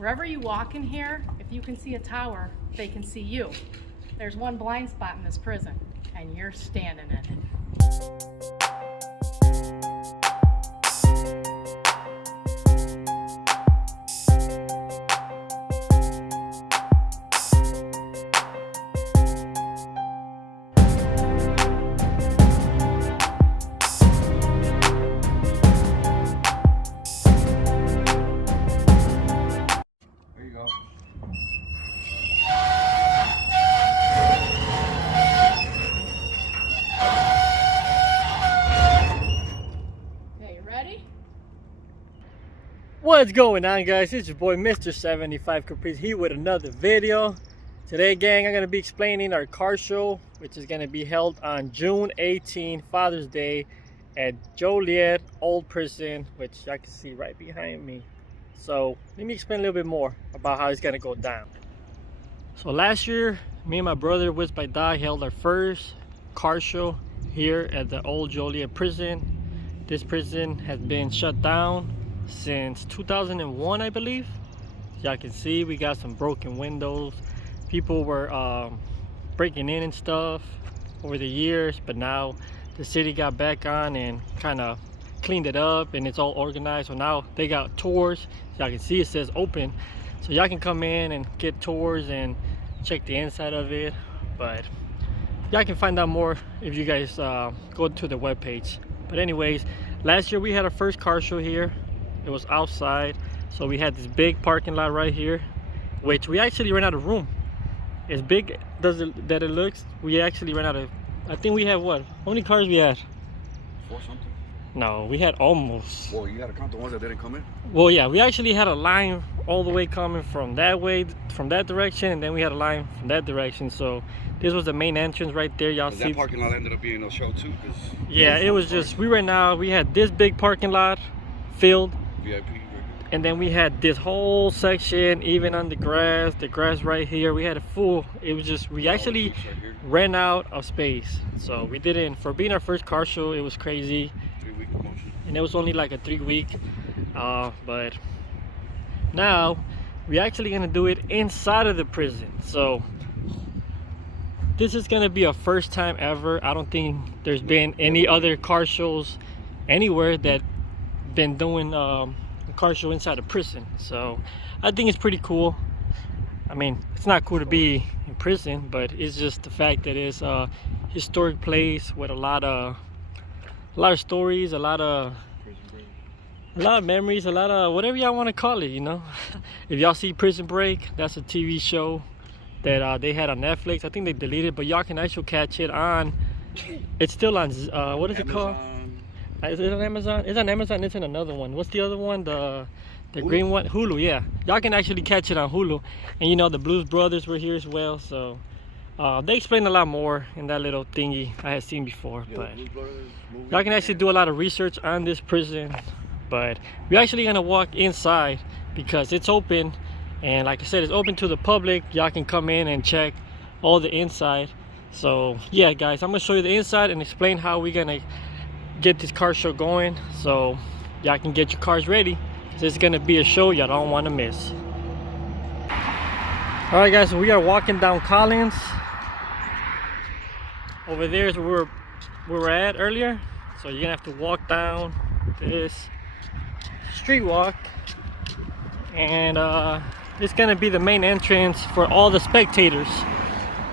Wherever you walk in here, if you can see a tower, they can see you. There's one blind spot in this prison, and you're standing in it. What's going on, guys? It's your boy Mr. 75 Caprice here with another video. Today, gang, I'm going to be explaining our car show, which is going to be held on June 18, Father's Day, at Joliet Old Prison, which I can see right behind me. So let me explain a little bit more about how it's going to go down. So last year, me and my brother with my dog held our first car show here at the Old Joliet Prison. This prison has been shut down since 2001, I believe. Y'all can see we got some broken windows. People were breaking in and stuff over the years, but now the city got back on and kind of cleaned it up and it's all organized. So now they got tours. Y'all can see it says open, so y'all can come in and get tours and check the inside of it. But y'all can find out more if you guys go to the webpage. But anyways, last year we had our first car show here. It was outside, so we had this big parking lot right here, which we actually ran out of room. As big that it looks, we actually ran out of, I think we had what? How many cars we had? 4 something? No, we had almost. Well, you gotta count the ones that didn't come in. Well, yeah, we actually had a line all the way coming from that way, from that direction, and then we had a line from that direction. So this was the main entrance right there. Y'all see. That parking lot ended up being a show too, because yeah, it was just, we ran out. We had this big parking lot filled. VIP. And then we had this whole section, even on the grass right here. We had a full, it was just, we actually ran out of space. So we didn't, for being our first car show, it was crazy. 3-week promotion. And it was only like a 3-week. But now we're actually gonna do it inside of the prison. So this is gonna be a first time ever. I don't think there's been any other car shows anywhere that been doing a car show inside a prison. So I think it's pretty cool. I mean, it's not cool to be in prison, but it's just the fact that it's a historic place with a lot of stories, a lot of memories, a lot of whatever y'all want to call it, you know. If y'all see Prison Break, that's a TV show that they had on Netflix. I think they deleted, but y'all can actually catch it on, it's still on what is it called? Is it on Amazon? It's on Amazon. It's in another one. What's the other one? The green one? Hulu. Yeah, y'all can actually catch it on Hulu. And you know, the Blues Brothers were here as well. So they explain a lot more in that little thingy I had seen before. Yeah, but y'all can actually do a lot of research on this prison. But we're actually gonna walk inside because it's open, and like I said, it's open to the public. Y'all can come in and check all the inside. So yeah, guys, I'm gonna show you the inside and explain how we're gonna get this car show going, so y'all can get your cars ready. This is gonna be a show y'all don't want to miss. All right, guys, so we are walking down Collins. Over there is where we were at earlier, so you're gonna have to walk down this street walk, and it's gonna be the main entrance for all the spectators.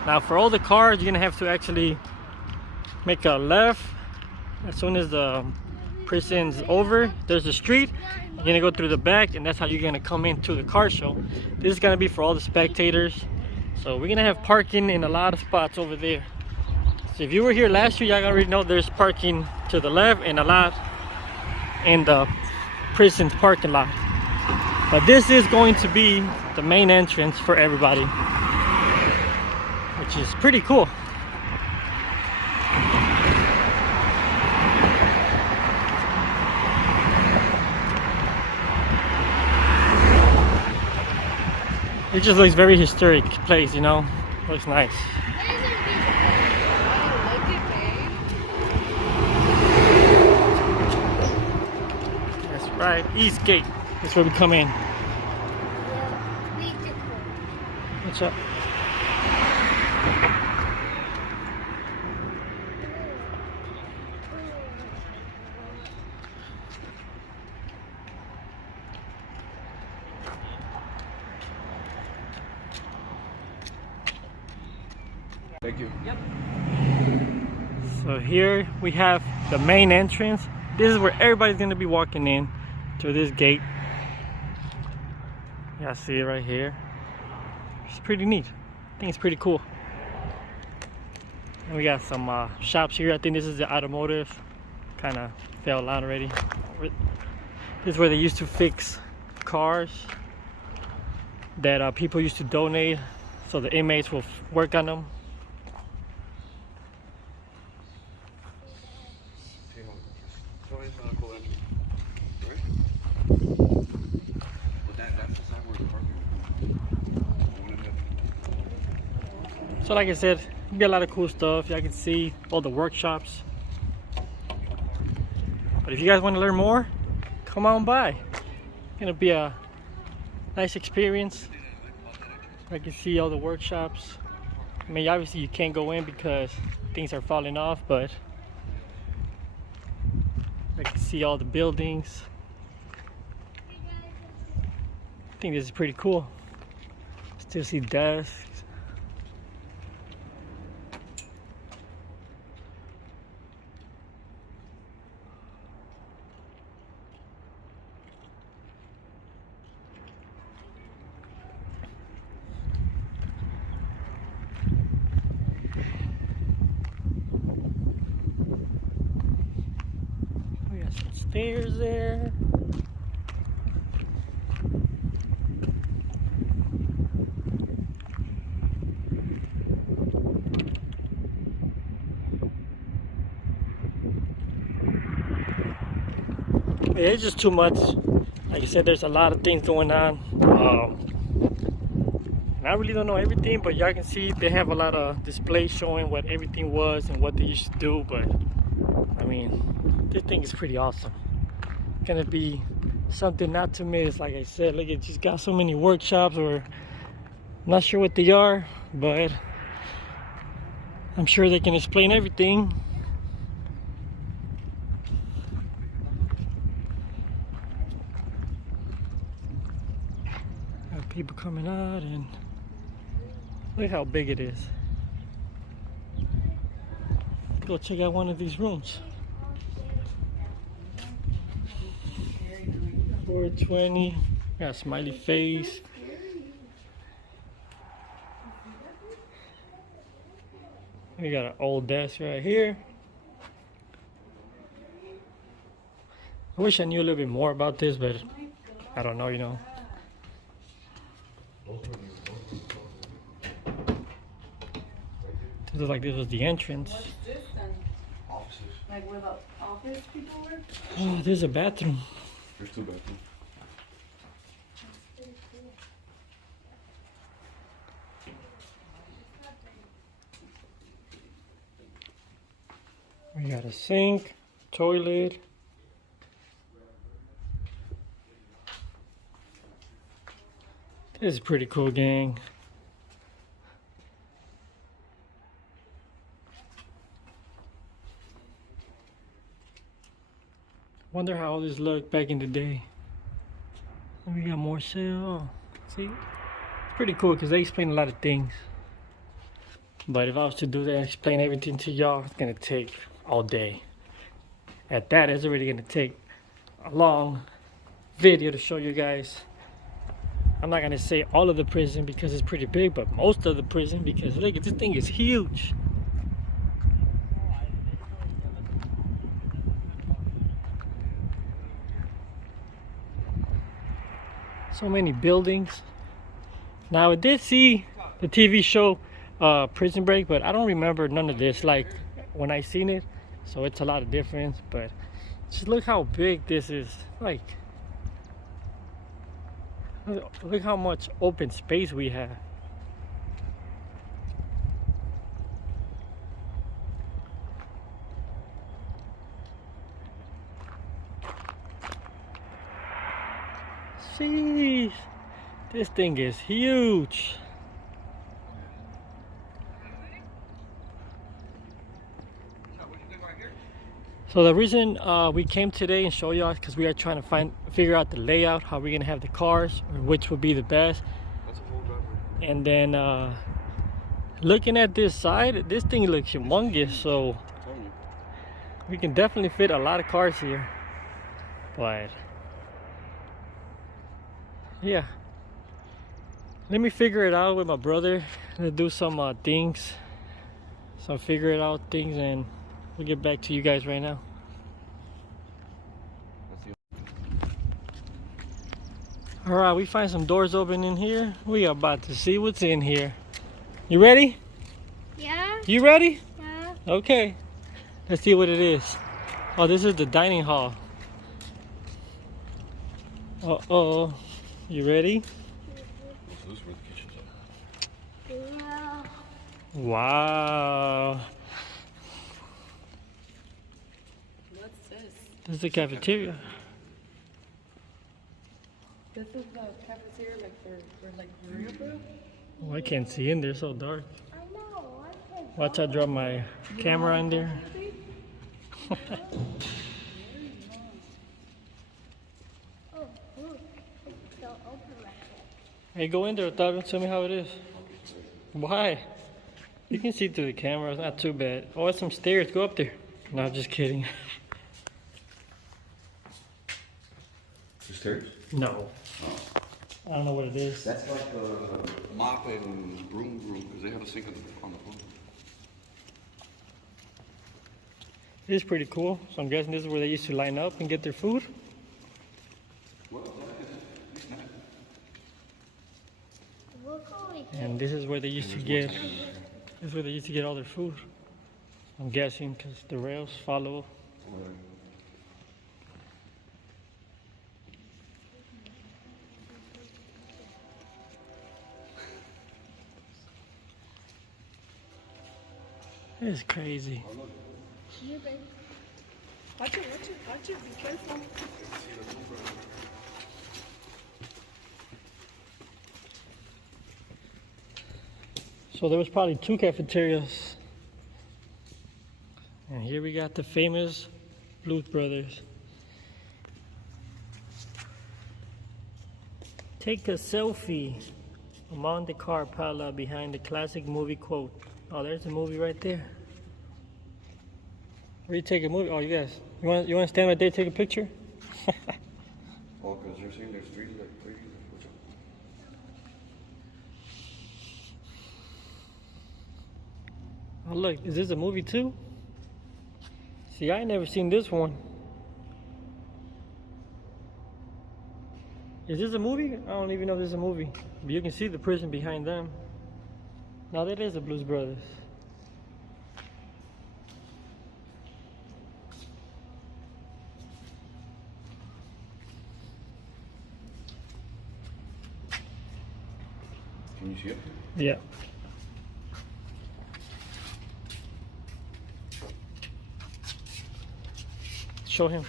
Now for all the cars, you're gonna have to actually make a left. As soon as the prison's over, there's a street. You're gonna go through the back, and that's how you're gonna come into the car show. This is gonna be for all the spectators. So we're gonna have parking in a lot of spots over there. So if you were here last year, y'all already know there's parking to the left and a lot in the prison's parking lot. But this is going to be the main entrance for everybody, which is pretty cool. It just looks very historic place, you know. Looks nice. That's right, East Gate. That's where we come in. What's up? Thank you. Yep. So here we have the main entrance. This is where everybody's gonna be walking in through this gate. Yeah, I see it right here. It's pretty neat. I think it's pretty cool. And we got some shops here. I think this is the automotive. Kind of fell out already. This is where they used to fix cars that people used to donate, so the inmates will work on them. So it's not a cool entry. Right? But that's the side where the parking is. So like I said, you get a lot of cool stuff. Y'all can see all the workshops. But if you guys want to learn more, come on by. It's gonna be a nice experience. I can see all the workshops. I mean, obviously you can't go in because things are falling off, but I can see all the buildings. I think this is pretty cool. Still see desks. We got some stairs there. Yeah, it's just too much. Like I said, there's a lot of things going on. And I really don't know everything, but y'all can see they have a lot of displays showing what everything was and what they used to do. But I mean, this thing is pretty awesome. Gonna be something not to miss. Like I said, look, it just got so many workshops, or I'm not sure what they are, but I'm sure they can explain everything. Got people coming out, and look how big it is. Go check out one of these rooms. 420. Got a smiley face. We got an old desk right here. I wish I knew a little bit more about this, but I don't know, you know. It looks like this was the entrance. What's this then? Offices. Like where the office people work? Oh, there's a bathroom. There's two bathrooms. We got a sink, toilet. This is pretty cool, gang. Wonder how all this looked back in the day. And we got more cell. See? It's pretty cool because they explain a lot of things. But if I was to do that, explain everything to y'all, it's gonna take all day. At that, it's already gonna take a long video to show you guys. I'm not gonna say all of the prison because it's pretty big, but most of the prison, because look, this thing is huge. So many buildings. Now I did see the TV show Prison Break, but I don't remember none of this like when I seen it, so it's a lot of difference. But just look how big this is. Like, look how much open space we have. Jeez, this thing is huge. So the reason we came today and show y'all is because we are trying to figure out the layout, how we're gonna have the cars, or which would be the best. That's a whole driveway. And then looking at this side, this thing looks humongous, so I'm telling you. we can definitely fit a lot of cars here. But yeah, let me figure it out with my brother. Let's do some things, some figure it out things, and we'll get back to you guys right now. All right, we find some doors open in here. We are about to see what's in here. You ready? Yeah. You ready? Yeah. Okay. Let's see what it is. Oh, this is the dining hall. Uh-oh. You ready? So this is where the kitchen's at. Yeah. Wow. What's this? This is the cafeteria. This is the cafeteria, like they're like real proof. Oh, I can't see in there, so dark. I know. I can. Watch, I drop my camera in there. Oh, look. It's so open like that. Hey, go in there, Octavio. Tell me how it is. Why? You can see through the camera. It's not too bad. Oh, it's some stairs. Go up there. No, I'm just kidding. The stairs? No. I don't know what it is. That's like a mop and broom room, because they have a sink on the floor. It is pretty cool. So I'm guessing this is where they used to line up and get their food. Well, Look over here. And this is where they used to get. This is where they used to get all their food. I'm guessing because the rails follow. It's crazy. You baby. Watch it, be careful. So there was probably two cafeterias. And here we got the famous Blues Brothers. Take a selfie among the car pile behind the classic movie quote. Oh, there's a movie right there. Where you take a movie? Oh, you guys, you want to stand right there, take a picture? oh, because you're saying there's three, like three. Oh, look, is this a movie too? See, I ain't never seen this one. Is this a movie? I don't even know if this is a movie. But you can see the prison behind them. Now that is the Blues Brothers. Can you see it? Yeah. Show him.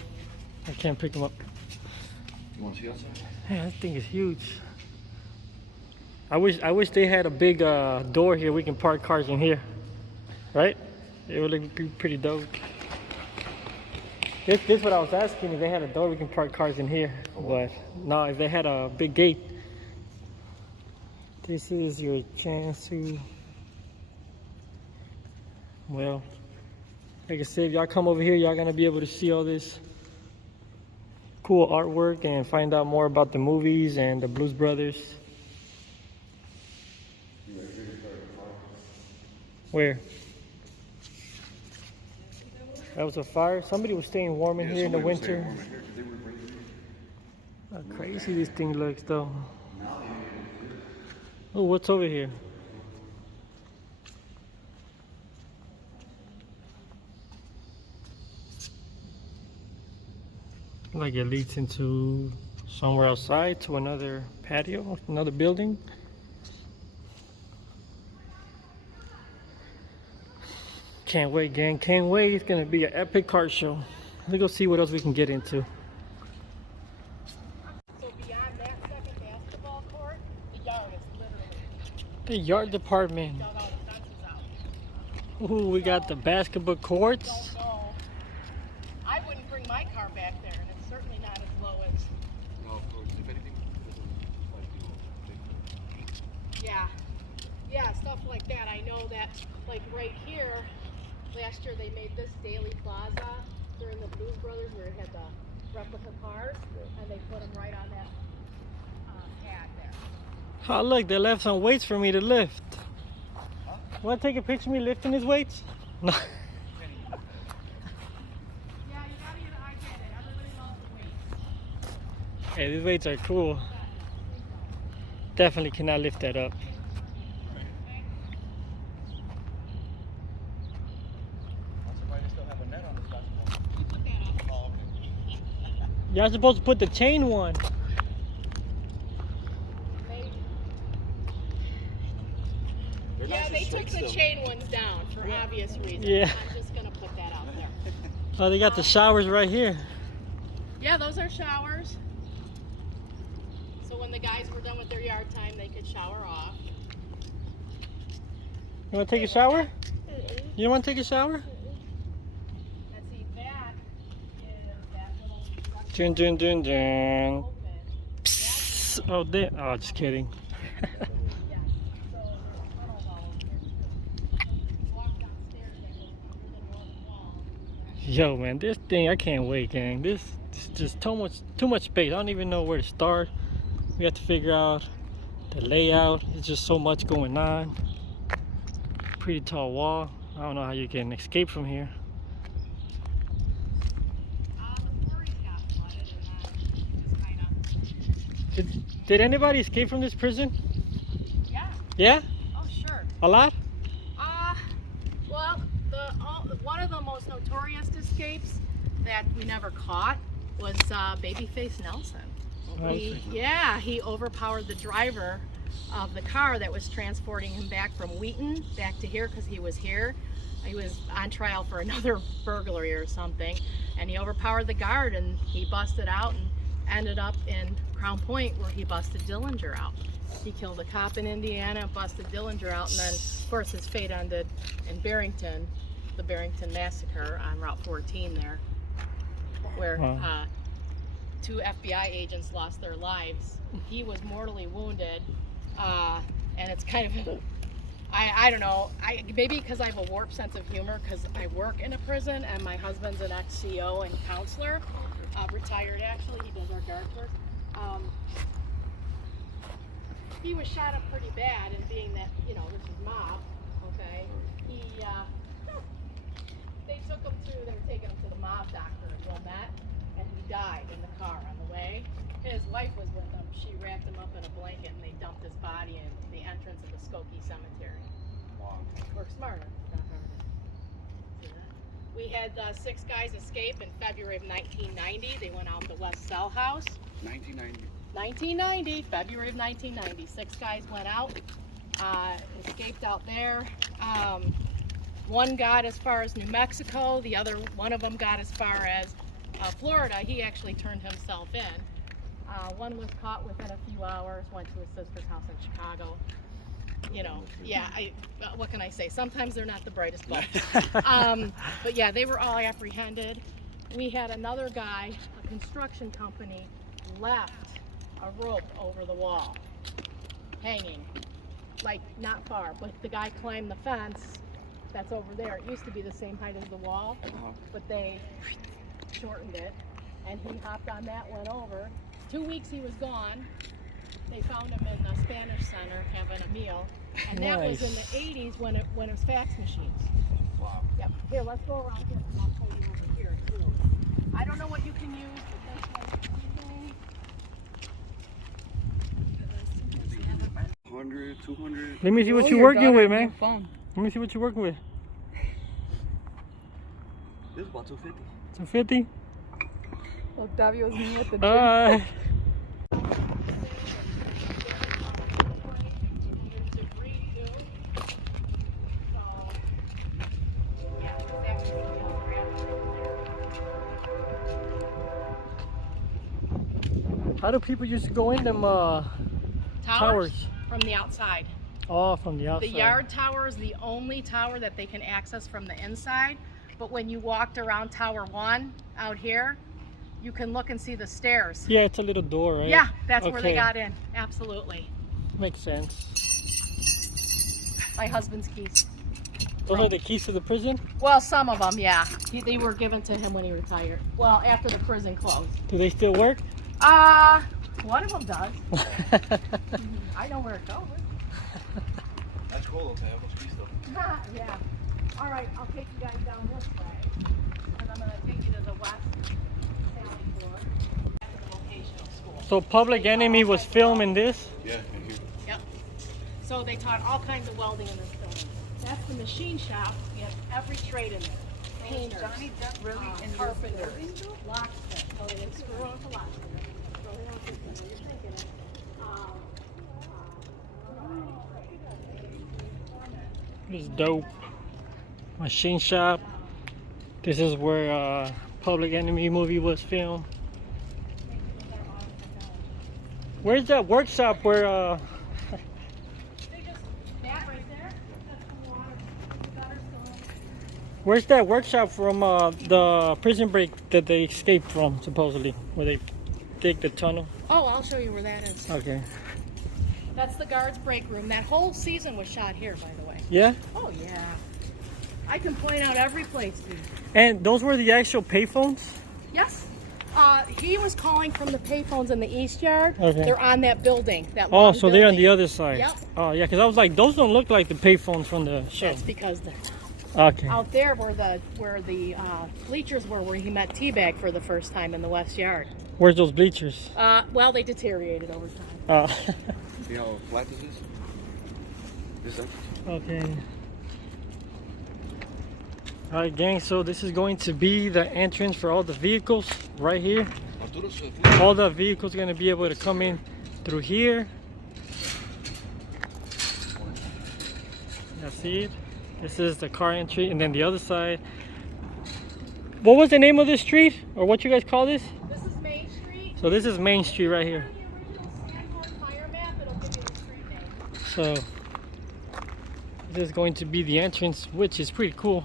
I can't pick him up. You want to see outside? Man, that thing is huge. I wish they had a big door here we can park cars in here. Right? It would look pretty dope. This is what I was asking, if they had a door we can park cars in here. But no, if they had a big gate. This is your chance to, well, like I said, if y'all come over here, y'all gonna be able to see all this cool artwork and find out more about the movies and the Blues Brothers. Where? That was a fire? Somebody was staying warm in here in the winter. How crazy this thing looks though. Oh, what's over here? Like it leads into somewhere outside to another patio, another building. Can't wait, gang, can't wait. It's gonna be an epic car show. Let's go see what else we can get into. So beyond that second basketball court, the yard is literally The yard department. dug all the fences out. Ooh, we got the basketball courts. Don't know Yeah, stuff like that. I know that, like right here, last year they made this Daily Plaza during the Blues Brothers where it had the replica cars, and they put them right on that pad there. Oh, look, they left some weights for me to lift. Want to take a picture of me lifting these weights? No. Yeah, you gotta get an idea that everybody loves the weights. Hey, these weights are cool. Definitely cannot lift that up. Y'all supposed to put the chain one. Yeah, they took the chain ones down for obvious reasons. Yeah. I'm just gonna put that out there. Oh, they got the showers right here. Yeah, those are showers. So when the guys were done with their yard time, they could shower off. You want to take a shower? You don't want to take a shower? And see, that is that little Dun dun dun dun. open. Psst. Oh, damn. Oh, just kidding. Yeah. So there's tunnels all over here too. You walk downstairs, they go under the north wall. Yo, man, this thing, I can't wait, gang. This is just too much space. I don't even know where to start. We have to figure out the layout. There's just so much going on. Pretty tall wall. I don't know how you can escape from here. The quarries got flooded and then just kind of. Did anybody escape from this prison? Yeah. Yeah? Oh, sure. A lot? Well, one of the most notorious escapes that we never caught was Babyface Nelson. He overpowered the driver of the car that was transporting him back from Wheaton back to here because he was here. He was on trial for another burglary or something, and he overpowered the guard and he busted out and ended up in Crown Point where he busted Dillinger out. He killed a cop in Indiana, busted Dillinger out, and then of course his fate ended in Barrington, the Barrington massacre on Route 14 there, where two FBI agents lost their lives. He was mortally wounded, and it's kind of, I don't know, maybe because I have a warped sense of humor because I work in a prison and my husband's an ex-CO and counselor, retired actually, he does our guard work. He was shot up pretty bad, and being that, you know, this is mob, okay, they took him to, they were taking him to the mob doctor in Wilmette, and he died in the car on the way. His wife was with him. She wrapped him up in a blanket and they dumped his body in the entrance of the Skokie Cemetery. Work smarter, not harder. See that? We had 6 guys escape in February of 1990. They went out the West Cell House. 1990, February of 1990. 6 guys went out, escaped out there. One got as far as New Mexico. One of them got as far as Florida. He actually turned himself in. One was caught within a few hours, went to his sister's house in Chicago. You know, yeah, what can I say? Sometimes they're not the brightest bulbs. But yeah, they were all apprehended. We had another guy, a construction company, left a rope over the wall, hanging, like not far, but the guy climbed the fence that's over there. It used to be the same height as the wall, but they shortened it, and he hopped on that, went over. 2 weeks he was gone. They found him in the Spanish Center having a meal, and that was in the 80s when it was fax machines. Wow. Yep. Here, let's go around here. I'll show you over here too. I don't know what you can use, but this one, 100, 200. Let me see what you're working with, man. Let me see what you're working with. This is about 250. 250? Octavio's me with the gym. Alright. How do people used to go in them towers? From the outside. Oh, from the outside. The yard tower is the only tower that they can access from the inside. But when you walked around Tower 1 out here, you can look and see the stairs. Yeah, it's a little door, right? Yeah, that's where they got in. Absolutely. Makes sense. My husband's keys. Those are the keys to the prison? Well, some of them, yeah. They were given to him when he retired. Well, after the prison closed. Do they still work? One of them does. I know where it goes. That's cool. Okay, I must be stuff. Yeah. All right, I'll take you guys down this way, and I'm gonna take you to the west sally floor at the vocational school. So Public Enemy was filming this? Yeah, right here. Yep. So they taught all kinds of welding in this building. That's the machine shop. We have every trade in there. Painters, Johnny Depp really in this carpenters, building? locksmiths. So they didn't screw on the locksmith. So they don't think that you're thinking it. This is dope. Machine shop. This is where Public Enemy movie was filmed. Where's that workshop where They just, that right there, that's the water, the gutter still. where's that workshop from the prison break that they escaped from, supposedly, where they dig the tunnel? Oh, I'll show you where that is. Okay. That's the guards' break room. That whole season was shot here, by the way. Yeah? Oh, yeah. I can point out every place, dude. And those were the actual payphones? Yes. He was calling from the payphones in the East Yard. Okay. They're on that building. That Oh, long so they're on building. the other side. Yep. Oh, yeah, because I was like, those don't look like the payphones from the show. That's because the, Okay. out there where the bleachers were, where he met Teabag for the first time in the West Yard. Where's those bleachers? Well, they deteriorated over time. See how flat this is? This up? Okay. Alright, gang, so this is going to be the entrance for all the vehicles right here. All the vehicles going to be able to come in through here. You see it? This is the car entry, and then the other side. What was the name of this street, or what you guys call this? This is Main Street. So this is Main Street right here. The original Sanborn fire map, it'll give you the street name. So this is going to be the entrance, which is pretty cool.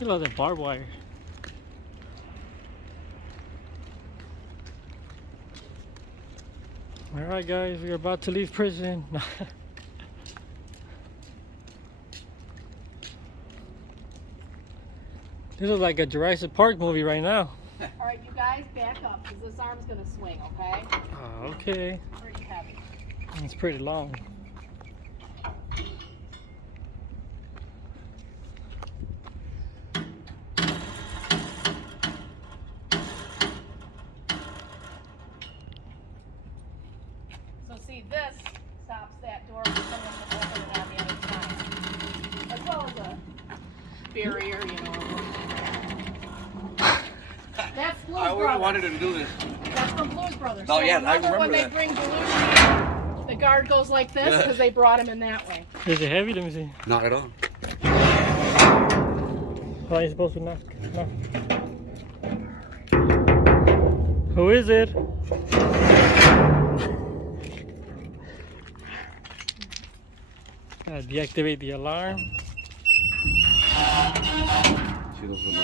Look at all that barbed wire. Alright guys, we're about to leave prison. This is like a Jurassic Park movie right now. All right, you guys, back up, because this arm's going to swing, okay? Oh, okay. Pretty heavy. It's pretty long. So see, this stops that door for someone to open it on the other side. As well as a barrier, you know. That's Blues I always Brothers. wanted to do this. That's from Blues Brothers. Oh, So yeah, I remember when remember they that. bring Belushi, the guard goes like this Yeah. because they brought him in that way. Is it heavy? Let me see. Not at all. How are you supposed to knock? No. Who is it? Deactivate the alarm. See those little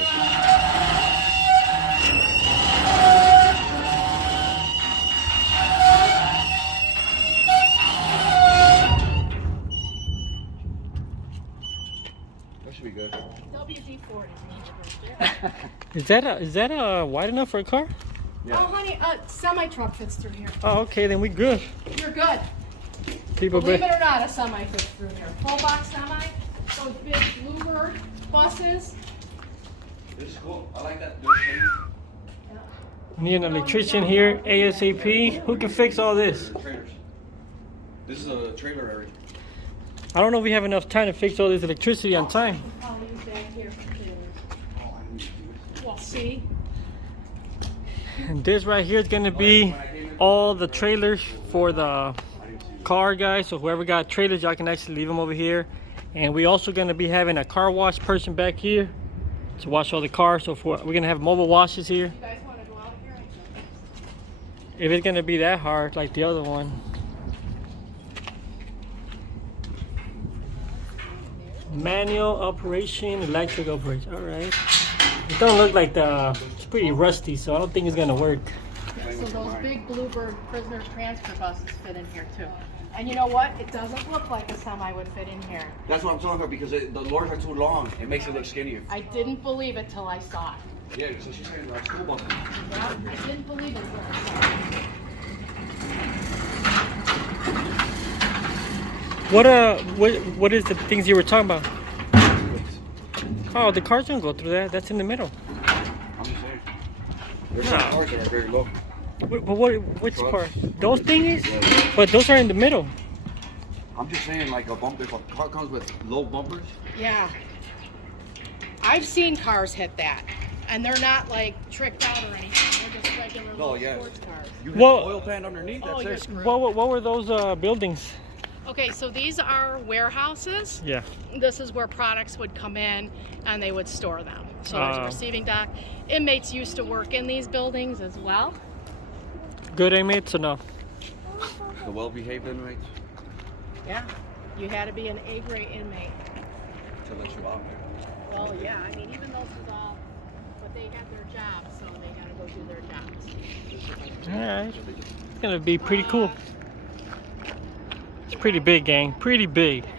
that should be good. WD-40 right there. Is that wide enough for a car? Yeah. Oh, honey, semi-truck fits through here. Oh, okay, then we good. You're good. People, Believe it or not, a semi fits through here. Full box semi, those big Bluebird buses. This is cool. I like that. we need an electrician here, ASAP. Who can fix all this? Trailers. This is a trailer area. I don't know if we have enough time to fix all this electricity on time. I'll use that here for trailers. Well, see, And this right here is gonna be all the trailers for the car, guys. So whoever got trailers, y'all can actually leave them over here. And we also gonna be having a car wash person back here to wash all the cars. So we're gonna have mobile washes here. you guys want to go out here? If it's gonna be that hard like the other one. Manual operation, electric operation. All right. It don't look like it's pretty rusty, so I don't think it's gonna work. Yeah, so those big Bluebird prisoner transfer buses fit in here too. And you know what? It doesn't look like a semi would fit in here. That's what I'm talking about because the doors are too long. It makes it look skinnier. I didn't believe it till I saw it. Yeah, so she's saying like school buses. Yeah, I didn't believe it till I saw it. What is the things you were talking about? Oh, the cars don't go through that. That's in the middle. I'm just saying. There's some cars that are very low. Which Trucks. part? Those thingies? Yeah. But those are in the middle. I'm just saying like a bumper. If a car comes with low bumpers. Yeah. I've seen cars hit that. And they're not like tricked out or anything. They're just regular Oh, little yeah. sports cars. You hit Well- the oil pan underneath. Oh, That's you're it. screwed. What were those buildings? Okay, so these are warehouses. Yeah. This is where products would come in and they would store them. So there's a receiving dock. Inmates used to work in these buildings as well. Good inmates or no? The well-behaved inmates Yeah. You had to be an A-grade inmate. to let you out. Well, yeah, I mean, even those was all, but they had their jobs, so they got to go do their jobs. Alright. It's gonna be pretty cool. It's pretty big, gang. Pretty big. Got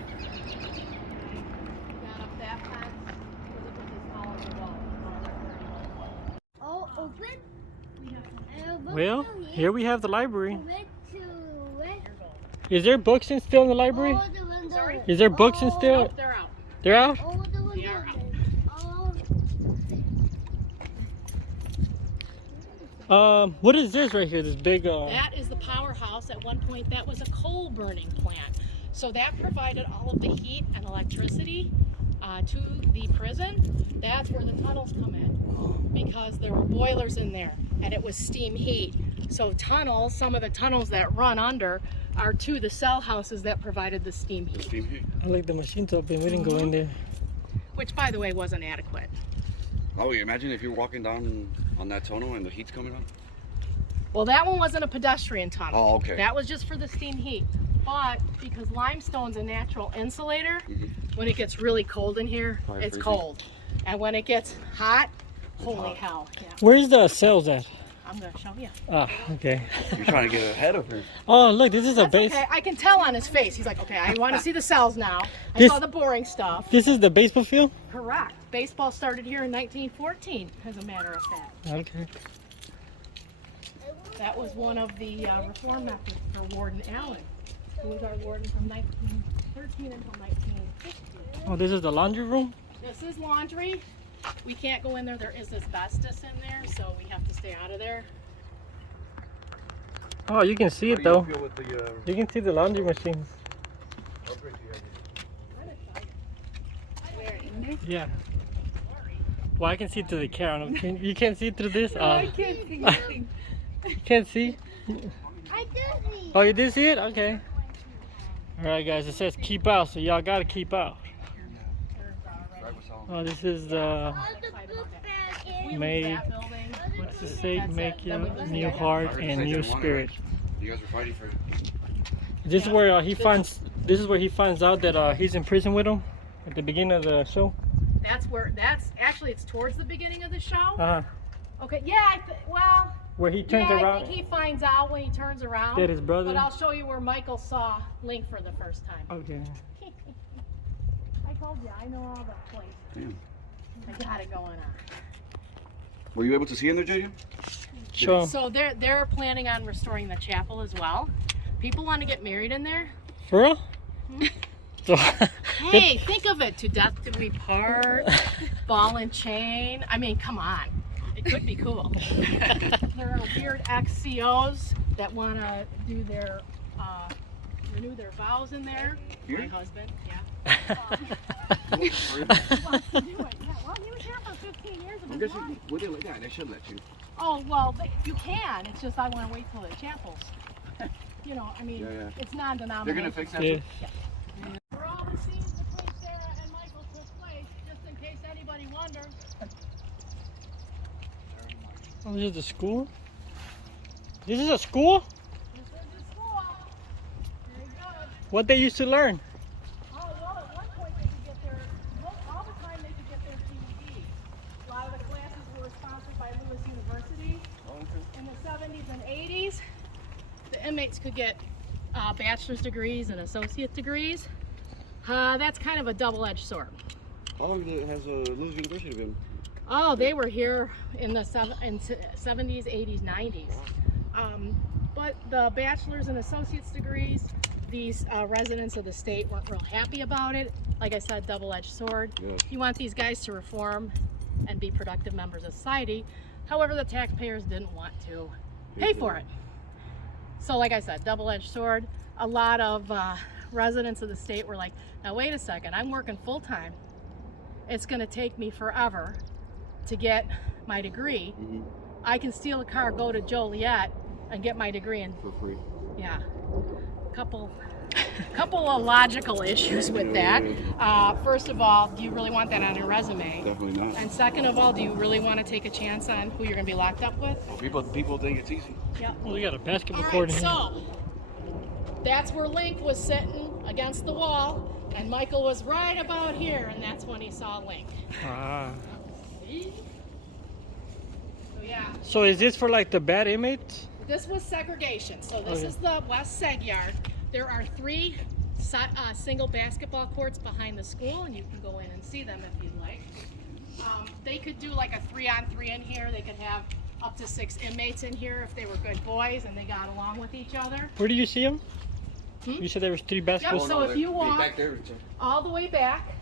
up that fence, was it with this collar as well? All open? And open Well, to here we have the library. Open to it. Is there books in still in the library? All the windows. Sorry? Is there books in still? Nope, they're out. They're out? All the windows. are out. All What is this right here? This big That is the powerhouse. At one point, that was a coal burning plant. So that provided all of the heat and electricity to the prison. That's where the tunnels come in because there were boilers in there and it was steam heat. So tunnels, some of the tunnels that run under are to the cell houses that provided the steam heat, Steam heat. I like the machines open. We didn't go in there. which by the way wasn't adequate. Oh, you imagine if you're walking down on that tunnel and the heat's coming up. Well, that one wasn't a pedestrian tunnel. Oh, okay. That was just for the steam heat. But because limestone's a natural insulator, when it gets really cold in here, Probably it's freezing. cold. And when it gets hot, holy hell. Yeah, Where's the cells at? I'm going to show you. Ah, okay. You're trying to get ahead of her. Oh, look, this is a That's base. okay. I can tell on his face. He's like, okay, I want to see the cells now. I This- saw the boring stuff. This is the baseball field? Correct. Baseball started here in 1914, as a matter of fact. Okay. That was one of the reform methods for Warden Allen, who was our warden from 1913 until 1960. Oh, this is the laundry room? This is laundry. We can't go in there. There is asbestos in there, so we have to stay out of there. Oh, you can see it though. You can see the laundry machines. Where in there? Yeah. Well, I can see through the camera. You can't see through this? I can't see anything. You can't see? I do see. Oh, you did see it? Okay. Alright, guys, it says keep out, so y'all gotta keep out. Oh, this is the All the book bag in. made. That building. What's it say? That's Make it. your Then we new just- heart and new spirit. You guys were fighting for it. This is where he finds. This is where he finds out that he's in prison with him at the beginning of the show. That's where. That's actually it's towards the beginning of the show. Uh huh. Okay. Yeah. Well. Where he turns Yeah, I around. think he finds out when he turns around. That his brother. But I'll show you where Michael saw Link for the first time. Okay. I told you, I know all the places. Damn. I got it going on. Were you able to see in there, JJ? Show 'em. So they're planning on restoring the chapel as well. People want to get married in there. For real? So, Hey, think of it. To death do we part, ball and chain. I mean, come on. It could be cool. There are weird ex-COs that want to do their, renew their vows in there. My Here? husband, yeah. He wants to do it. Yeah, well, he was here for 15 years of I'm his guessing life. with it like that, they should let you. Oh, well, you can. It's just I want to wait till the chapel's. You know, I mean, Yeah. it's They're non-denominational. gonna fix that. yeah. For all the scenes between Sarah and Michael took place, just in case anybody wonders. Oh, this is the school? This is a school? This is the school. Very good. What they used to learn? Oh, well, at one point they could get their, all the time they could get their GED. A lot of the classes were sponsored by Lewis University. In the 70s and 80s, the inmates could get bachelor's degrees and associate degrees. That's kind of a double-edged sword. How long has Lewis University been? Oh, they were here in the 70s, 80s, 90s. But the bachelor's and associate's degrees, these residents of the state weren't real happy about it. Like I said, double-edged sword. Yeah. You want these guys to reform and be productive members of society. However, the taxpayers didn't want to pay for it. So like I said, double-edged sword. A lot of residents of the state were like, now wait a second, I'm working full-time. It's gonna take me forever to get my degree. Mm-hmm. I can steal a car, go to Joliet, and get my degree in. For free. Yeah, couple of logical issues with that. First of all, do you really want that on your resume? Definitely not. And second of all, do you really want to take a chance on who you're going to be locked up with? Well, people think it's easy. Yep. Well, we got a basketball All court right, in here. so that's where Link was sitting against the wall, and Michael was right about here, and that's when he saw Link. Ah. See? So yeah. So is this for like the bad inmates? This was segregation. So this Okay. is the West Seg Yard. There are 3 single basketball courts behind the school, and you can go in and see them if you'd like. They could do like a 3-on-3 in here. They could have up to 6 inmates in here if they were good boys and they got along with each other. Where do you see them? Hmm? You said there was 3 basketball. Yep, so if you walk back there, all the way back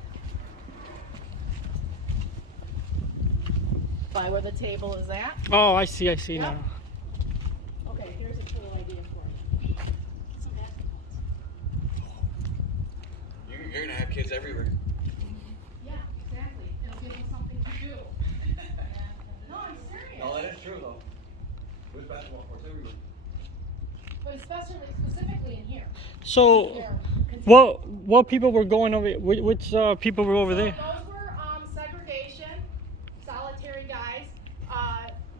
by where the table is at. Oh, I see Yep. now. Okay, here's a cool idea for you. See that? you're gonna have kids everywhere. Yeah, exactly. It'll give them something to do. No, I'm serious. No, that is true though. There's basketball courts everywhere. But specifically in here. So, Here. what people were going over? Which people were over there? Those were segregation, solitary guys.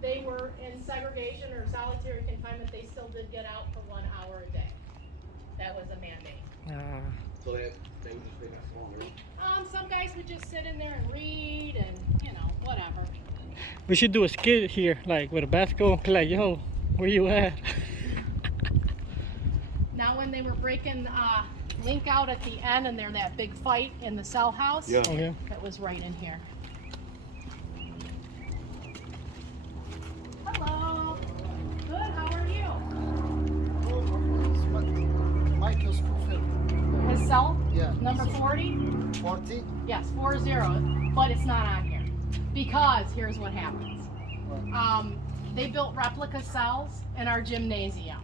They were in segregation or solitary confinement. They still did get out for 1 hour a day. That was a mandate. So they would just play basketball in the room. Some guys would just sit in there and read and, whatever. We should do a skit here, like with a basketball. Like, yo, where you at? Now when they were breaking Link out at the end and they're that big fight in the cell house, Yeah. Okay. that was right in here. Hello. Good, how are you? Michael Scofield. His cell? Yeah. Number 40? 40? Yes, 40, but it's not on here. Because here's what happens. They built replica cells in our gymnasium.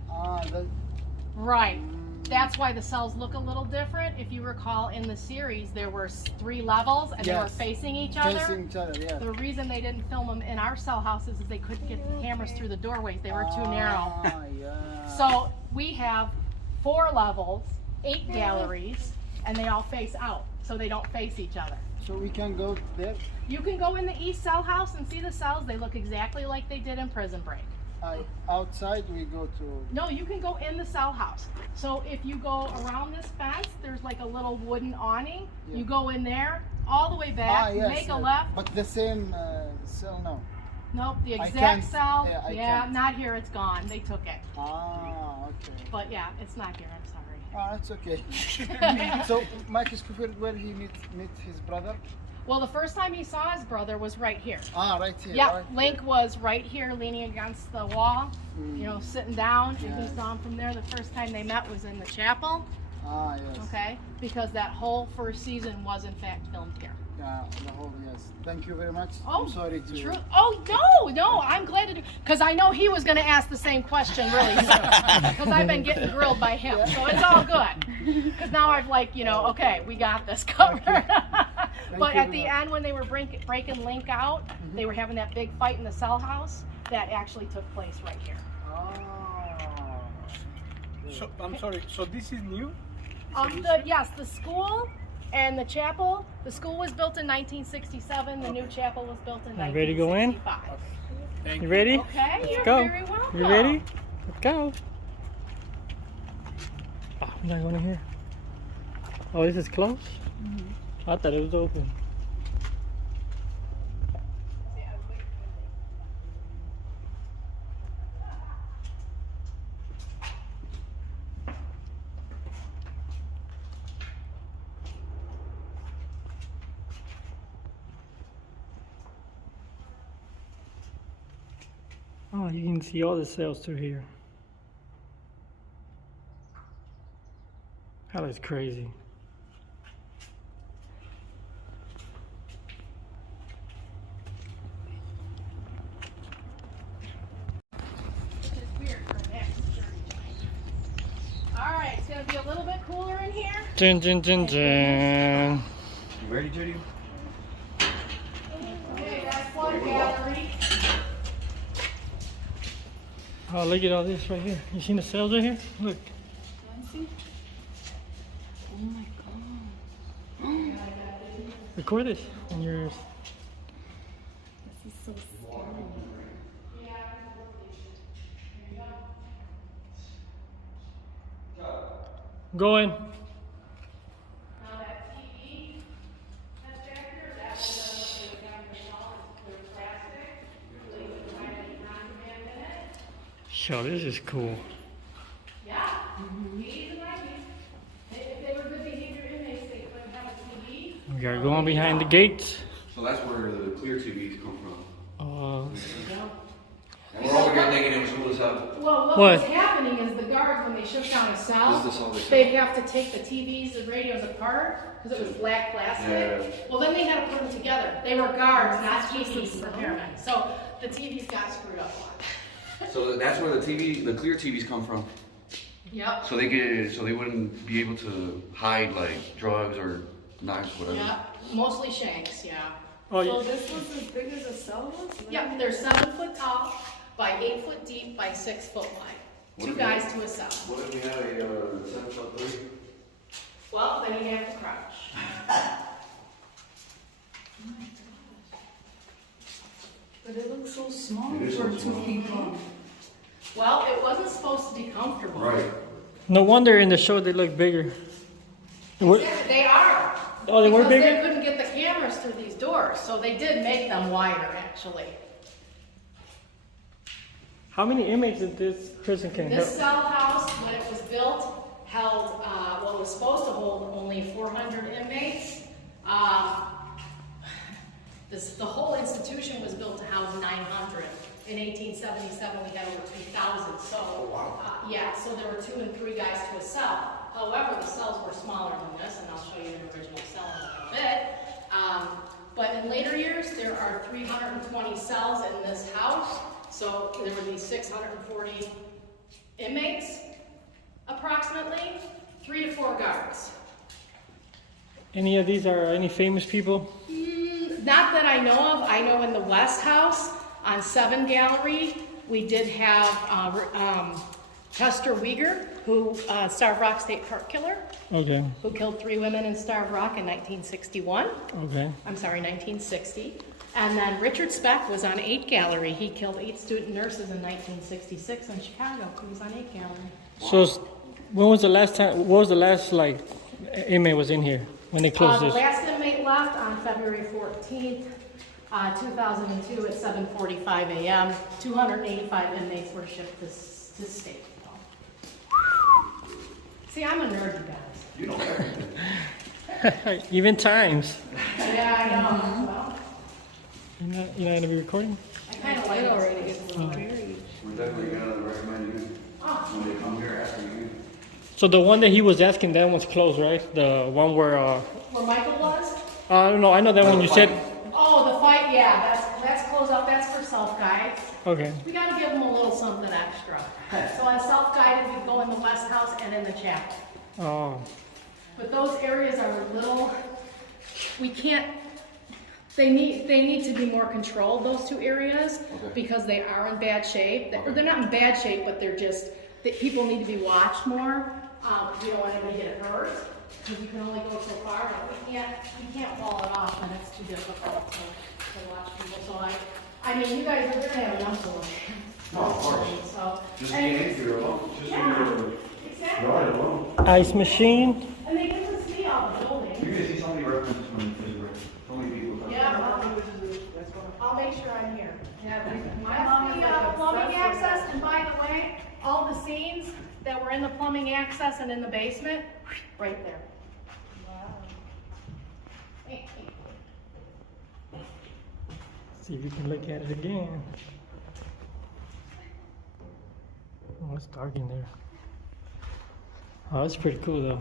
Right. That's why the cells look a little different. If you recall in the series, there were 3 levels and they were Yes. facing each other. Facing each other, yeah. The reason they didn't film them in our cell houses is they couldn't get the cameras through the doorways. They were too narrow. Yeah. So we have 4 levels, 8 galleries, and they all face out, so they don't face each other. So we can go there? You can go in the East Cell House and see the cells. They look exactly like they did in Prison Break. Outside we go to... No, you can go in the cell house. So if you go around this fence, there's like a little wooden awning. Yeah. You go in there, all the way back, yes, make a left. But the same cell, no. Nope, the I exact can't- cell. yeah, I Yeah, can't. not here, it's gone. They took it. Okay. But yeah, it's not here, I'm sorry. That's okay. So Michael Scofield, where he meet his brother? Well, the first time he saw his brother was right here. Right here. Yeah, right Link was right here leaning against the wall, sitting down, and he Yes. saw him from there. The first time they met was in the chapel, Yes. okay? Because that whole first season was in fact filmed here. Yeah, the whole, yes. Thank you very much. Oh, I'm sorry to... True. Oh, no, I'm glad to do, because I know he was going to ask the same question really soon, because I've been getting grilled by him, so it's all good. Because now I've okay, we got this covered. But you at very the much. end, when they were breaking Link out, they were having that big fight in the cell house. That actually took place right here. So, I'm sorry, so this is new? Yes, the school and the chapel. The school was built in 1967. The new chapel was built in 1965. Ready to go in? Thank You ready? Okay, Let's you're go. very welcome. You ready? Let's go. Oh, I'm not going in here. Oh, this is close? I thought it was open. Oh, you can see all the cells through here. That looks crazy. Alright, it's going to be a little bit cooler in here. Dun, dun, dun, dun. You ready, Judy? Okay, that's one gallery. Oh, look at all this right here. You seen the cells right here? Look. Oh my god. Record this on yours. This is so scary. Go in. Now that TV that's back here, that's what they have in the wall. It's clear plastic. So you can find any contraband in it. Yo, this is cool. Yeah. TVs and IVs. If they were good behavior inmates, they couldn't have a TV. We are going behind the gates. So that's where the clear TVs come from. And we're over here thinking it was cool as hell. Well, what What? was happening is the guards, when they shut down a cell, This is all they they'd have to take the TVs and radios apart because it was black plastic. Yeah. Well, then they had to put them together. They were guards, not TVs repairmen. So the TVs got screwed up a lot. So that's where the clear TVs come from. Yep. So they wouldn't be able to hide like drugs or knives, whatever. Yep. Mostly shanks, yeah. Oh, So yeah. this was as big as a cell was? Yep, they're 7 foot tall by 8 foot deep by 6 foot wide. What Two if guys to a cell. What if we had a 7'3"? Well, then you have to crouch. But it looks so small It is for so two small. people. Well, it wasn't supposed to be comfortable. Right. No wonder in the show they look bigger. What? They are. Oh, they were Because bigger? they couldn't get the cameras through these doors, so they did make them wider, actually. How many inmates did this prison can This hold? cell house, when it was built, held, well, it was supposed to hold only 400 inmates. The whole institution was built to house 900. In 1877, we had over 2,000. So, yeah, so there were 2 and 3 guys to a cell. However, the cells were smaller than this, and I'll show you the original cell in a little bit. But in later years, there are 320 cells in this house. So there would be 640 inmates, approximately, 3 to 4 guards. Any of these are any famous people? Not that I know of. I know in the West House on 7 Gallery, we did have Chester Weger, who Starved Rock State Park killer, Okay. who killed 3 women in Starved Rock in 1961. Okay. I'm sorry, 1960. And then Richard Speck was on 8 Gallery. He killed 8 student nurses in 1966 in Chicago. He was on 8 Gallery. So when was the last time? What was the last like inmate was in here when they closed The this? last inmate left on February 14th, 2002 at 7:45 a.m. 285 inmates were shipped to state. See, I'm a nerd, you guys. You know everything. Even times. Yeah, I know. Well, You're not gonna be recording? I kind of like It it already already. gets a little scary. We're definitely gonna recommend you when they come here asking you. So the one that he was asking, that one's closed, right? The one where Where Michael was? no, I know that one you said. Oh, the fight, yeah, that's closed up. That's for self-guides. Okay. We gotta give them a little something extra. So on self-guided, we go in the West House and in the chapel. Oh. But those areas are a little, we can't, they need to be more controlled, those 2 areas, because they are in bad shape. They're not in bad shape, but they're just, people need to be watched more. We don't want anybody to get hurt, because you can only go so far, but we can't wall it off, and it's too difficult to watch people. So I mean, you guys are gonna have enough to look at. No, of course. So, Just being in here alone. Just in here. exactly. Right alone. Ice machine. And they get to see all the buildings. You're gonna see so many references from the prison break. So many people. Yeah, I'll make sure I'm here. My plumbing access, and by the way, all the scenes that were in the plumbing access and in the basement, right there. See if you can look at it again. Oh, it's dark in there. Oh, that's pretty cool though.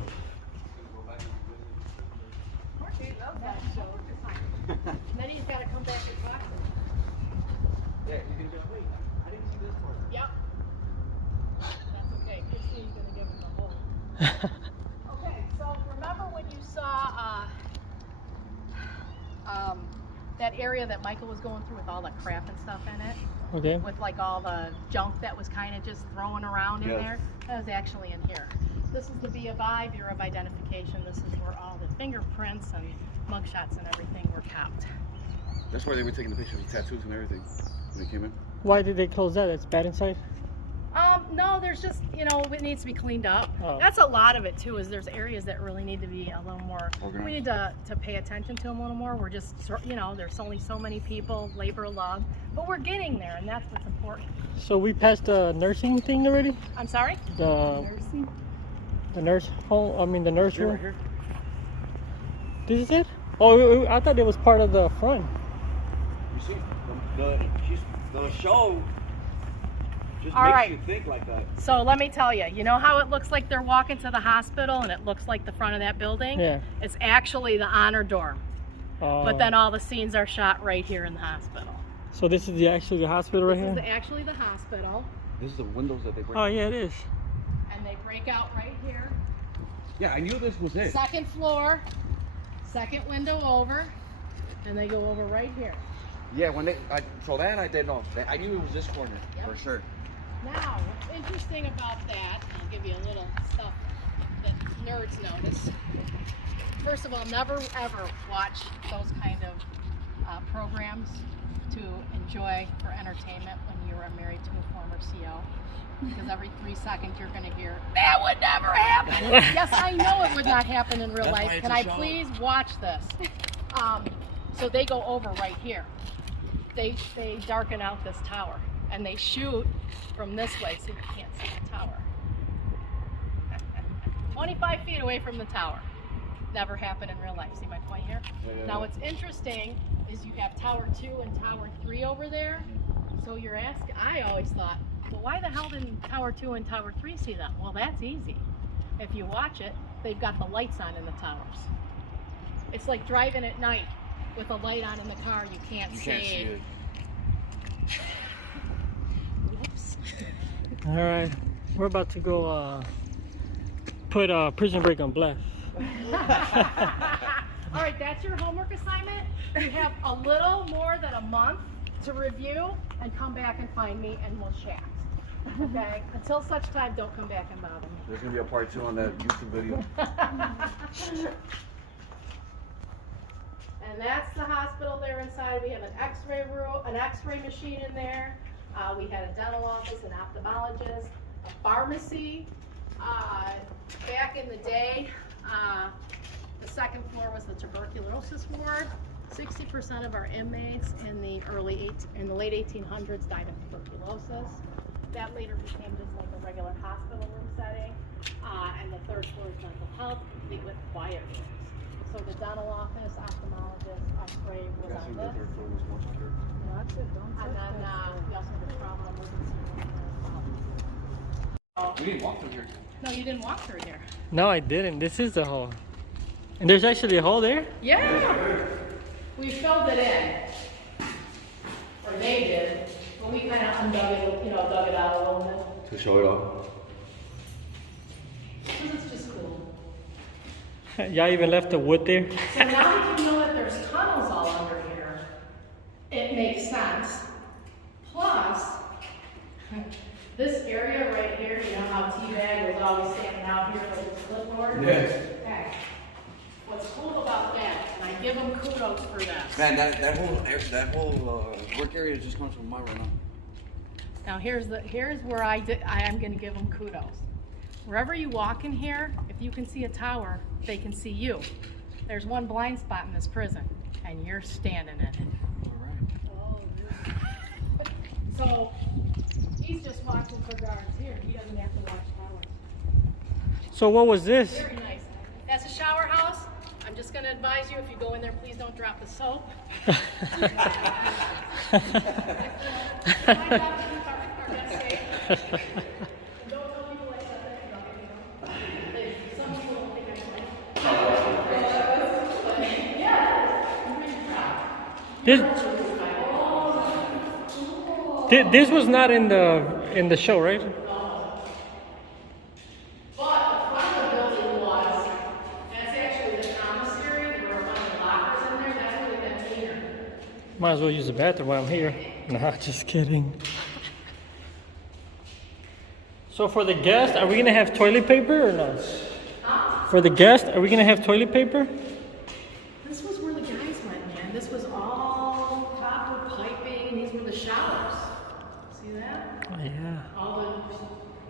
Then he's got to come back and talk to me. Yeah, you can be like, wait, I didn't see this part. Yep. That's okay. Christine's going to give him the whole. Okay, so remember when you saw that area that Michael was going through with all the crap and stuff in it? Okay. With like all the junk that was kind of just thrown around in Yes. there? That was actually in here. This is the B of I, Bureau of Identification. This is where all the fingerprints and mugshots and everything were kept. That's where they were taking the pictures of tattoos and everything when they came in. Why did they close that? It's bad inside? No, there's just, you know, it needs to be cleaned up. Oh. That's a lot of it too, is there's areas that really need to be a little more, Organized. we need to pay attention to them a little more. We're just, you know, there's only so many people, labor of love, but we're getting there and that's what's important. So we passed the nursing thing already? I'm sorry? The nurse home, I mean the nurse Here, room? right here. This is it? Oh, I thought it was part of the front. You see, the show just All makes right. you think like that. So let me tell you, you know how it looks like they're walking to the hospital and it looks like the front of that building? Yeah. It's actually the honor dorm, but then Oh. all the scenes are shot right here in the hospital. So this is actually the hospital right This is here? actually the hospital, This is the windows that they break. Oh yeah, it is. and they break out right here. Yeah, I knew this was it. Second floor, second window over, and they go over right here. Yeah, when so that I didn't know. I knew it was this corner Yep. for sure. Now, what's interesting about that, I'll give you a little stuff that nerds notice. First of all, never ever watch those kind of programs to enjoy for entertainment when you are married to a former CO. Because every 3 seconds you're going to hear, that would never happen. Yes, I know it would not happen in real That's life. why it's Can a I show. please watch this? So they go over right here. They darken out this tower and they shoot from this way so you can't see the tower. 25 feet away from the tower. Never happened in real life. See my point here? Now what's interesting is you have Tower 2 and Tower 3 over there. So you're asking, I always thought, well, why the hell didn't Tower 2 and Tower 3 see them? Well, that's easy. If you watch it, they've got the lights on in the towers. It's like driving at night with a light on in the car, you can't see. You can't see it. Whoops. All right, we're about to go put Prison Break on blast. All right, that's your homework assignment. You have a little more than a month to review and come back and find me and we'll chat. Okay? Until such time, don't come back and bother me. There's gonna be a part 2 on that YouTube video. And that's the hospital there inside. We have an x-ray room, an x-ray machine in there. We had a dental office, an ophthalmologist, a pharmacy. Back in the day, the second floor was the tuberculosis ward. 60% of our inmates in the late 1800s died of tuberculosis. That later became just like a regular hospital room setting. And the third floor is mental health, complete with quiet rooms. So the dental office, ophthalmologist, x-ray was on Guessing the this. third floor was more secure. Watch it, don't And touch then that. we also have a trauma emergency room. We didn't walk through here. No, you didn't walk through here. No, I didn't. This is the hole. And there's actually a hole there? Yeah. We filled it in. Or they did. But we kind of undug it, dug it out a little bit. To show it off. Because it's just cool. Y'all even left the wood there? So now that you know that there's tunnels all under here, it makes sense. Plus, this area right here, you know how T-Bag was always standing out here with his clipboard? Yes. Okay. What's cool about that, and I give them kudos for this. Man, that whole work area just comes from my room now. Now here's where I am going to give them kudos. Wherever you walk in here, if you can see a tower, they can see you. There's one blind spot in this prison, and you're standing in it. So he's just watching for guards here. He doesn't have to watch towers. So what was this? Very nice. That's a shower house. I'm just going to advise you, if you go in there, please don't drop the soap. This this was not in the show, right? But the front of the building was, that's actually the commissary, there were a bunch of lockers in there, that's where the container. Might as well use the bathroom while I'm here. Nah, just kidding. So for the guests, are we gonna have toilet paper or not? For the guests, are we gonna have toilet paper? This was where the guys went, man. This was all copper piping, these were the showers. See that? Oh, yeah.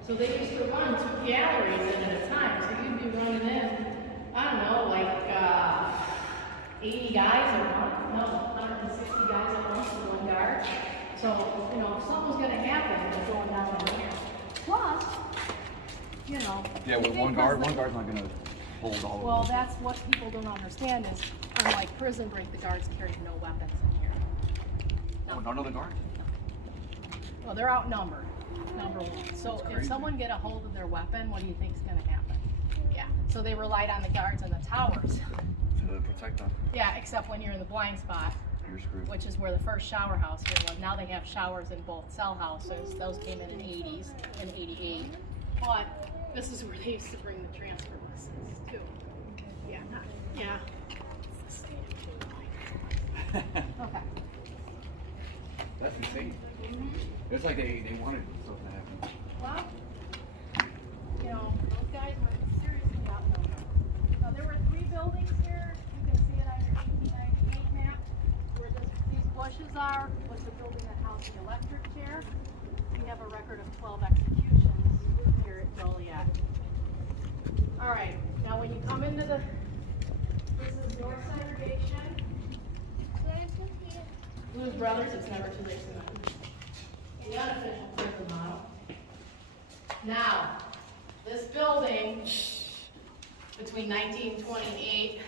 So they used to run 2 galleries in at a time, so you'd be running in, I don't know, like 80 guys at once, no, 160 guys at once in one guard. So, you know, if something was gonna happen, it was going down in there. Plus, you know. Yeah, with one guard's not gonna hold all Well, of them. that's what people don't understand is, unlike prison break, the guards carried no weapons in here. Oh, none of the guards? Well, they're outnumbered, number one. So if someone get a hold of their weapon, what do you think's gonna happen? Yeah, so they relied on the guards in the towers. To protect them. Yeah, except when you're in the blind spot, You're screwed. which is where the first shower house here was. Now they have showers in both cell houses. Those came in 80s and 88. But this is where they used to bring the transfer buses too. Yeah, yeah. Okay. That's insane. It's like they wanted something to happen. Well, you know, those guys were seriously outnumbered. Now, there were 3 buildings here. You can see it on your 1898 map. Where these bushes are was the building that housed the electric chair. We have a record of 12 executions here at Joliet. All right, now when you come into this is North Segregation. Blues Brothers, it's never too late to know. The unofficial prison model. Now, this building, between 1928,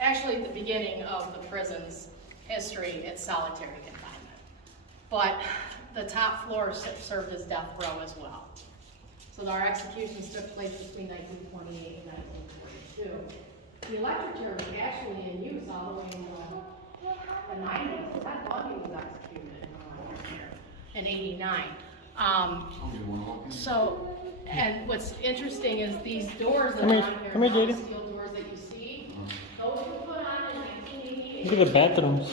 actually at the beginning of the prison's history, it's solitary confinement. But the top floor served as death row as well. So our executions took place between 1928 and 1942. The electric chair was actually in use all the way until the 90s. Ted Bundy was executed in 89. So, and what's interesting is these doors that are on here, Come here, all the Jaden. steel doors that you see, those were put on in 1988. Look at the bathrooms.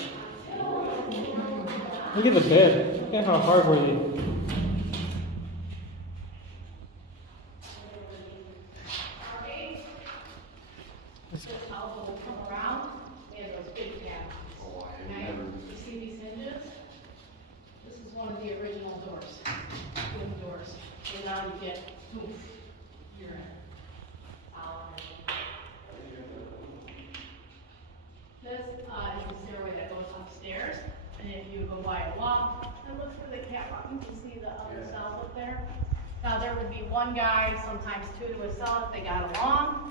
Look at the bed. Look at how hard were they. This elbow will come around, and those big tabs. Okay? You see these hinges? This is one of the original doors, wooden doors. So now you get, poof, you're in. This is the stairway that goes upstairs, and if you go by a wall, and look for the cap up, you can see the other cells up there. Now there would be 1 guy, sometimes 2 to a cell if they got along.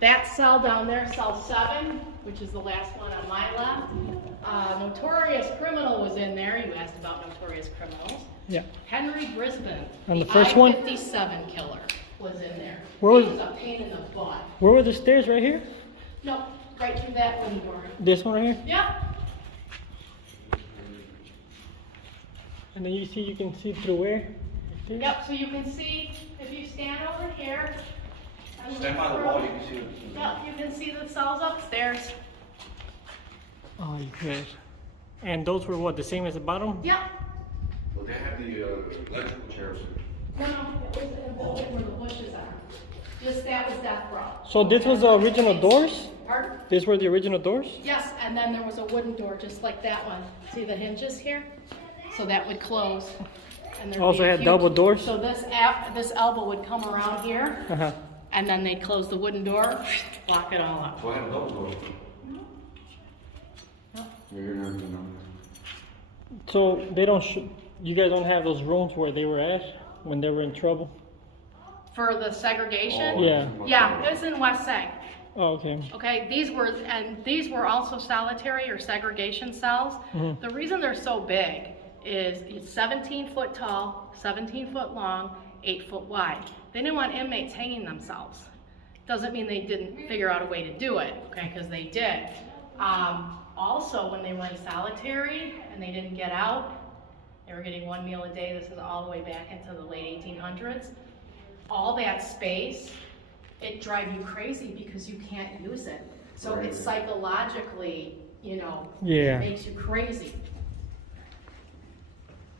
That cell down there, cell 7, which is the last one on my left. Notorious criminal was in there. You asked about notorious criminals. Yeah. Henry Brisbane, And the first one? I-57 killer, was in there. Where was- He was a pain in the butt. Where were the stairs? Right here? No, right through that wooden door. This one right here? Yep. And then you can see through where? Yep, so you can see, if you stand over here. and Stand by the look wall, through- you can see it. Yep, you can see the cells upstairs. Oh, you could. And those were what, the same as the bottom? Yep. Well, they have the electrical chairs. No, it was in the building where the bushes are. Just that was death row. So this was the original doors? Pardon? These were the original doors? Yes, and then there was a wooden door just like that one. See the hinges here? So that would close. And there'd Also be a had huge- double doors? So this elbow would come around here, Uh-huh. and then they'd close the wooden door, lock it all up. So I have a double door. Yep. You're never gonna know. So they don't you guys don't have those rooms where they were at when they were in trouble? For the segregation? Yeah. Yeah, it was in West Seg. Oh, okay. Okay, these were also solitary or segregation cells. Mhm. The reason they're so big is it's 17 foot tall, 17 foot long, 8 foot wide. They didn't want inmates hanging themselves. Doesn't mean they didn't figure out a way to do it, okay, because they did. Also, when they went solitary and they didn't get out, they were getting 1 meal a day. This is all the way back into the late 1800s. All that space, it drives you crazy because you can't use it. So it's psychologically, you know, Yeah. it makes you crazy.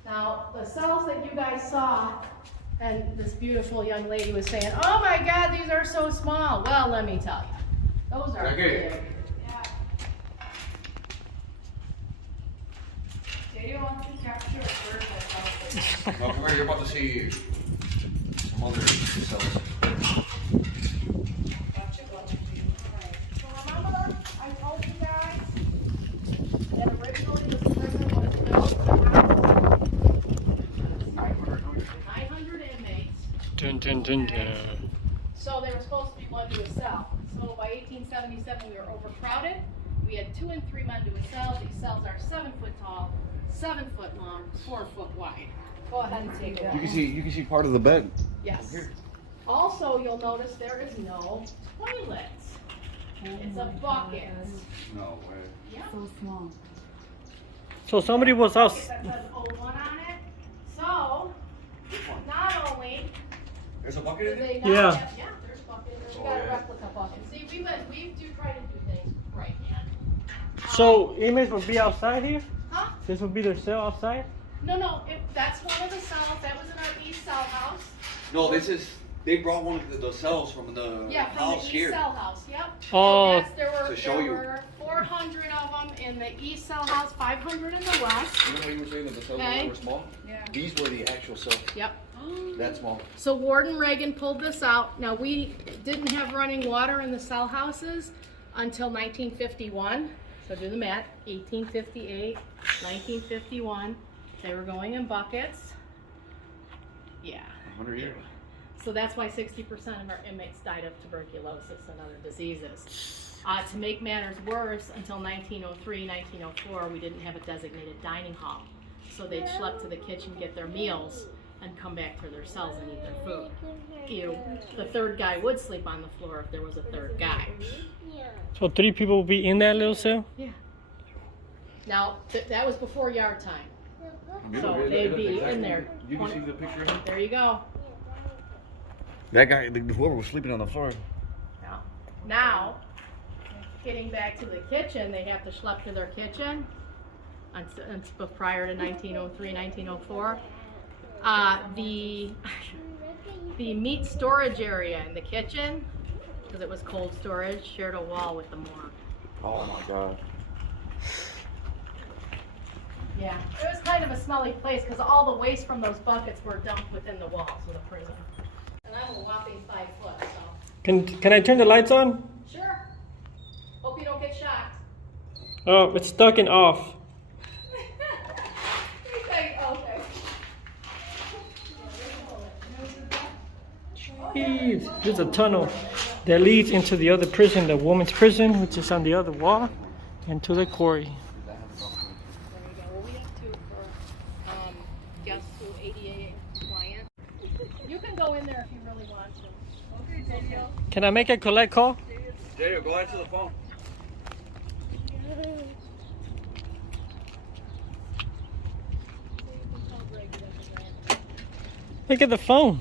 Now, the cells that you guys saw, and this beautiful young lady was saying, oh my God, these are so small. Well, let me tell you, those are big. Daddy wants to capture a bird that's out No, come here, you're about to see some other cells. So remember, I told you guys that originally this prison was built to house 900 inmates. Dun, dun, dun, dun. So they were supposed to be one to a cell. So by 1877 we were overcrowded. We had 2 and 3 men to a cell. These cells are 7 foot tall, 7 foot long, 4 foot wide. Go ahead and take it. You can see part of the bed. Yes. Also, you'll notice there is no toilets. It's a bucket. No way. Yeah. so small. So somebody was out. That says 01 on it. So, not only There's a bucket do in it? they not Yeah. have, yeah, there's bucket. We got a replica bucket. See, we do try to do things right, man. So inmates will be outside here? Huh? This will be their cell outside? No, that's one of the cells. That was in our east cell house. No, they brought one of the cells from the Yeah, from house the east here. cell house. Yep. Oh. So there To show there you. were 400 of them in the east cell house, 500 in the west. You know how you were saying that the cells Okay. were small? Yeah. These were the actual cells. Yep. That small. So Warden Reagan pulled this out. Now we didn't have running water in the cell houses until 1951. So do the math. 1858, 1951. They were going in buckets. Yeah. 100 years. So that's why 60% of our inmates died of tuberculosis and other diseases. To make matters worse, until 1903, 1904, we didn't have a designated dining hall. So they'd schlep to the kitchen, get their meals, and come back to their cells and eat their food. The third guy would sleep on the floor if there was a third guy. So 3 people will be in that little cell? Yeah. Now, that was before yard time. So It they'd looks be exactly- in there. You can see the picture of him? There you go. That guy, whoever was sleeping on the floor. Now, getting back to the kitchen, they have to schlep to their kitchen prior to 1903, 1904. The meat storage area in the kitchen, because it was cold storage, shared a wall with the morgue. Oh my God. Yeah, it was kind of a smelly place because all the waste from those buckets were dumped within the walls of the prison. And I'm a whopping 5 foot, so. Can I turn the lights on? Sure. Hope you don't get shocked. Oh, it's stuck and off. Okay. Jeez, there's a tunnel that leads into the other prison, the women's prison, which is on the other wall, and to the quarry. There you go. Well, we have 2 for guests who ADA compliant. You can go in there if you really want to. Okay, Daniel. Can I make a collect call? Daniel, go answer the phone. Look at the phone.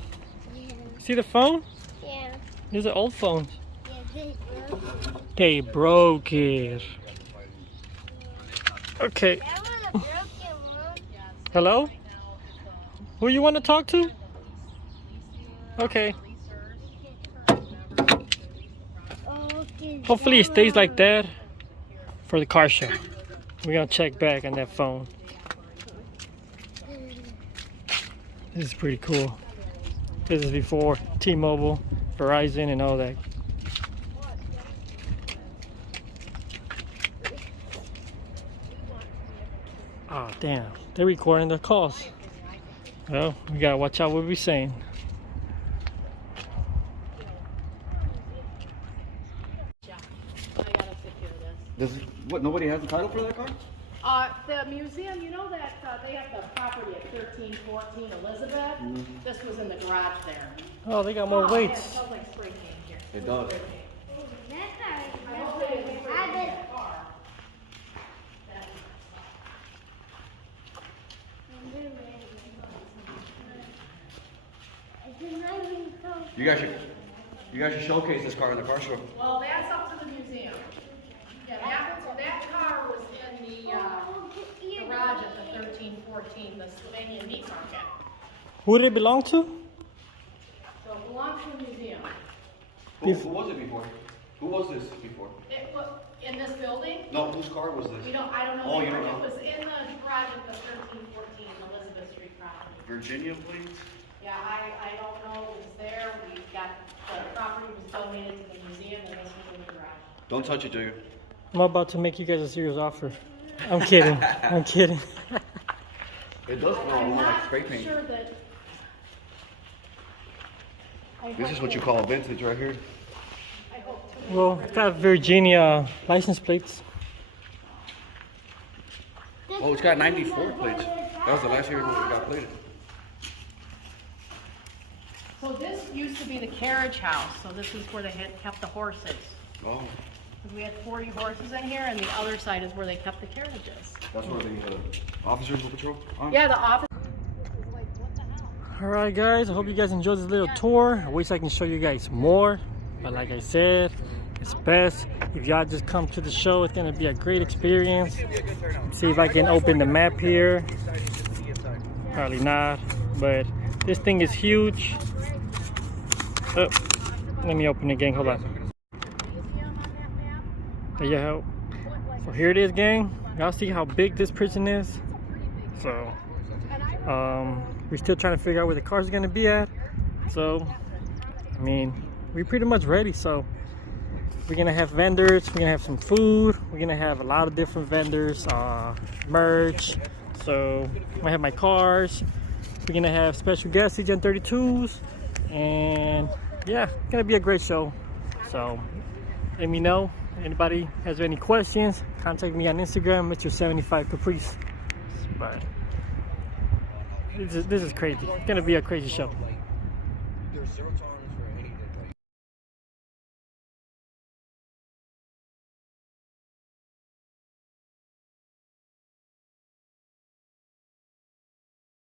See the phone? Yeah. These are old phones. Yeah, They broke it. Okay. I want a broken one. Hello? Who you want to talk to? Okay. Okay. Hopefully it stays like that for the car show. We're gonna check back on that phone. This is pretty cool. This is before T-Mobile, Verizon, and all that. Oh, damn. They're recording the calls. Well, we gotta watch out what we're saying. I gotta secure this. Nobody has the title for that car? The museum, you know that they have the property at 1314 Elizabeth? This was in the garage there. Oh, they got more Yeah, it weights. smells like spray paint here. It does. That car is I hope they didn't spray paint that car. You guys should showcase this car in the car show. Well, that's up to the museum. Yeah, that car was in the garage at the 1314, the Slovenian meat market. Who did it belong to? So it belongs to the museum. Who was it before? Who was this before? It was in this building. No, whose car was this? I don't know. Oh, you don't know? It was in the garage at the 1314 Elizabeth Street property. Virginia plates? Yeah, I don't know. It was there. We got the property was donated to the museum, and this was in the garage. Don't touch it, Jacob. I'm about to make you guys a serious offer. I'm kidding. I'm kidding. It does smell I'm more like not spray paint. sure that. This is what you call vintage right here. I hope to. Well, it's got Virginia license plates. Oh, it's got 94 plates. That was the last year when we got plated. So this used to be the carriage house. So this is where they had kept the horses. Oh, We had 40 horses in here, and the other side is where they kept the carriages. that's where the officers will patrol on? Yeah, the office. Alright guys, I hope you guys enjoyed this little tour. I wish I can show you guys more, but like I said, it's best if y'all just come to the show. It's gonna be a great experience. See if I can open the map here. Probably not, but this thing is huge. Oh, let me open it again, hold on. There you go. So here it is, gang. Y'all see how big this prison is? So we're still trying to figure out where the car's gonna be at. So I mean, we're pretty much ready. So we're gonna have vendors, we're gonna have some food, we're gonna have a lot of different vendors, merch. So I'm gonna have my cars, we're gonna have special guests, Gen 32s, and yeah, it's gonna be a great show. So let me know. Anybody has any questions, contact me on Instagram, Mr. 75 Caprice. But this is crazy. It's gonna be a crazy show. There's 0 tolerance for